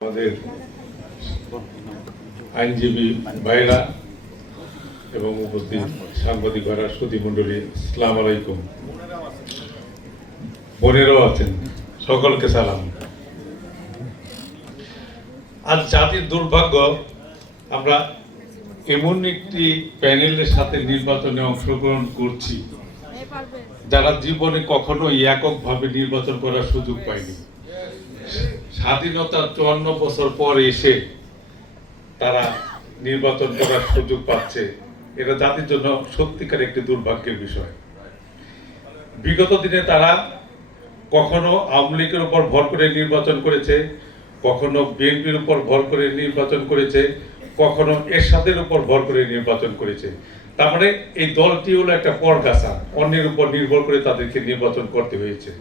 আমাদের আইনজীবী ভাইরা এবং উপস্থিত সাংবাদিক ভাইরা সুধী মন্ডলী, আসসালামু আলাইকুম। বোনেরাও আছেন, সকলকে সালাম। আজ জাতির দুর্ভাগ্য, আমরা এমন একটি প্যানেলের সাথে নির্বাচনে অংশগ্রহণ করছি যারা জীবনে কখনোই এককভাবে নির্বাচন করার সুযোগ পায়নি। স্বাধীনতার 54 বছর পর এসে তারা নির্বাচন করার সুযোগ পাচ্ছে, এটা জাতির জন্য সত্যিকার একটি দুর্ভাগ্যের বিষয়। বিগত দিনে তারা কখনো আওয়ামী লীগের উপর ভর করে নির্বাচন করেছে, কখনো বিএনপির উপর ভর করে নির্বাচন করেছে, কখনো এরশাদের উপর ভর করে নির্বাচন করেছে। তার মানে এই দলটি হলো একটা পরগাছা, অন্যের উপর নির্ভর করে তাদেরকে নির্বাচন করতে হয়েছে।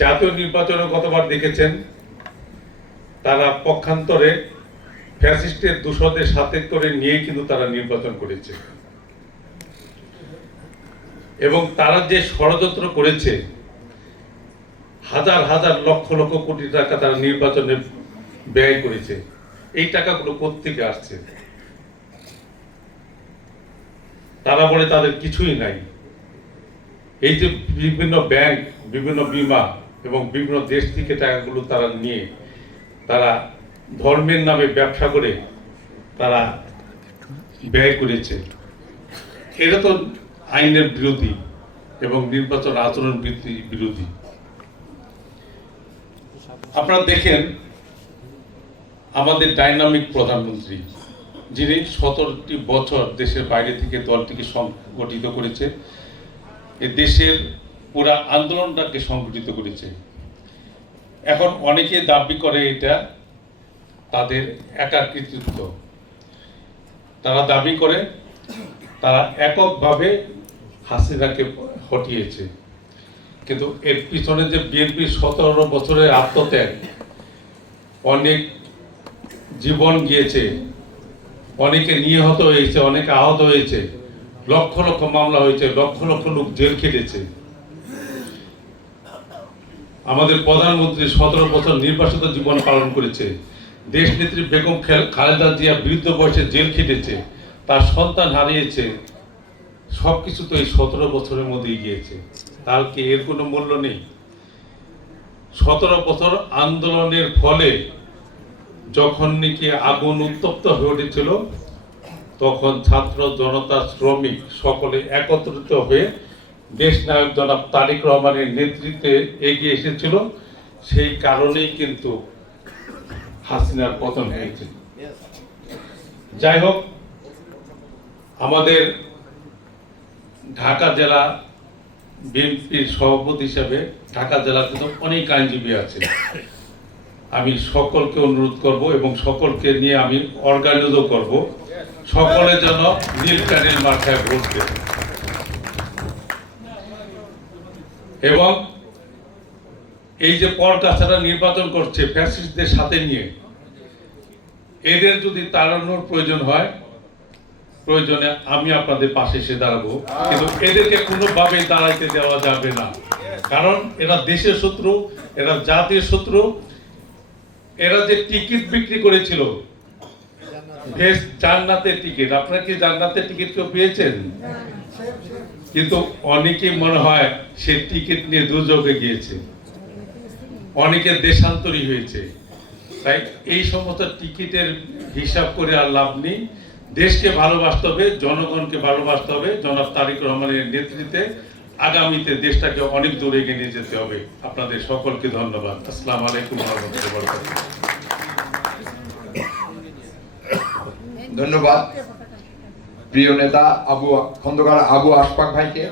জাতীয় নির্বাচনে গতবার দেখেছেন তারা পক্ষান্তরে ফ্যাসিস্টের দূষণের সাথে করে নিয়ে কিন্তু তারা নির্বাচন করেছে, এবং তারা যে ষড়যন্ত্র করেছে, হাজার হাজার লক্ষ লক্ষ কোটি টাকা তারা নির্বাচনে ব্যয় করেছে। এই টাকাগুলো কোত্থেকে আসছে? তারা বলে তাদের কিছুই নাই। এই যে বিভিন্ন ব্যাংক, বিভিন্ন বীমা এবং বিভিন্ন দেশ থেকে টাকাগুলো তারা নিয়ে তারা ধর্মের নামে ব্যবসা করে তারা ব্যয় করেছে, এটা তো আইনের বিরোধী এবং নির্বাচন আচরণ বিরোধী। আপনারা দেখেন আমাদের ডাইনামিক প্রধানমন্ত্রী, যিনি 17টি বছর দেশের বাইরে থেকে দলটিকে সংগঠিত করেছে, এ দেশের পুরা আন্দোলনটাকে সংগঠিত করেছে। এখন অনেকে দাবি করে এটা তাদের একার কৃতিত্ব। তারা দাবি করে তারা এককভাবে হাসিনাকে হটিয়েছে, কিন্তু এর পিছনে যে বিএনপির 17 বছরের আত্মত্যাগ, অনেক জীবন গিয়েছে, অনেকে নিহত হয়েছে, অনেকে আহত হয়েছে, লক্ষ লক্ষ মামলা হয়েছে, লক্ষ লক্ষ লোক জেল খেটেছে। আমাদের প্রধানমন্ত্রী 17 বছর নির্বাসিত জীবন পালন করেছে। দেশ নেত্রী বেগম খালেদা জিয়া বৃদ্ধ বয়সে জেল খেটেছে, তার সন্তান হারিয়েছে। সবকিছু তো এই 17 বছরের মধ্যেই গিয়েছে। তার কি এর কোনো মূল্য নেই? 17 বছর আন্দোলনের ফলে যখন নাকি আগুন উত্তপ্ত হয়ে উঠেছিল, তখন ছাত্র জনতা শ্রমিক সকলে একত্রিত হয়ে দেশ নায়ক জনাব তারেক রহমানের নেতৃত্বে এগিয়ে এসেছিল। সেই কারণেই কিন্তু হাসিনার পতন হয়েছে। যাই হোক, আমাদের ঢাকা জেলা বিএনপির সভাপতি হিসেবে ঢাকা জেলার কিন্তু অনেক আইনজীবী আছে। আমি সকলকে অনুরোধ করব এবং সকলকে নিয়ে আমি অর্গানাইজও করব, সকলে যেন নীল প্যানেল মার্কায় ভোট দেন। এবং এই যে পরগাছারা নির্বাচন করছে ফ্যাসিস্টদের সাথে নিয়ে, এদের যদি তাড়ানোর প্রয়োজন হয়, প্রয়োজনে আমি আপনাদের পাশে এসে দাঁড়াবো, কিন্তু এদেরকে কোনোভাবেই দাঁড়াইতে দেওয়া যাবে না। কারণ এরা দেশের শত্রু, এরা জাতির শত্রু। এরা যে টিকিট বিক্রি করেছিল, জান্নাতের টিকিট, আপনারা কি জান্নাতের টিকিট কেউ পেয়েছেন? কিন্তু অনেকেই মনে হয় সে টিকিট নিয়ে দুর্যোগে গিয়েছে, অনেকে দেশান্তরী হয়েছে। তাই এই সমস্ত টিকিটের হিসাব করে আর লাভ নেই। দেশকে ভালোবাসতে হবে, জনগণকে ভালোবাসতে হবে। জনাব তারেক রহমানের নেতৃত্বে আগামীতে দেশটাকে অনেক দূরে এগিয়ে নিয়ে যেতে হবে। আপনাদের সকলকে ধন্যবাদ। আসসালামু আলাইকুম ওয়া রাহমাতুল্লাহি ওয়া বারাকাতুহু। ধন্যবাদ প্রিয় নেতা খন্দকার আবু আশফাক ভাইকে।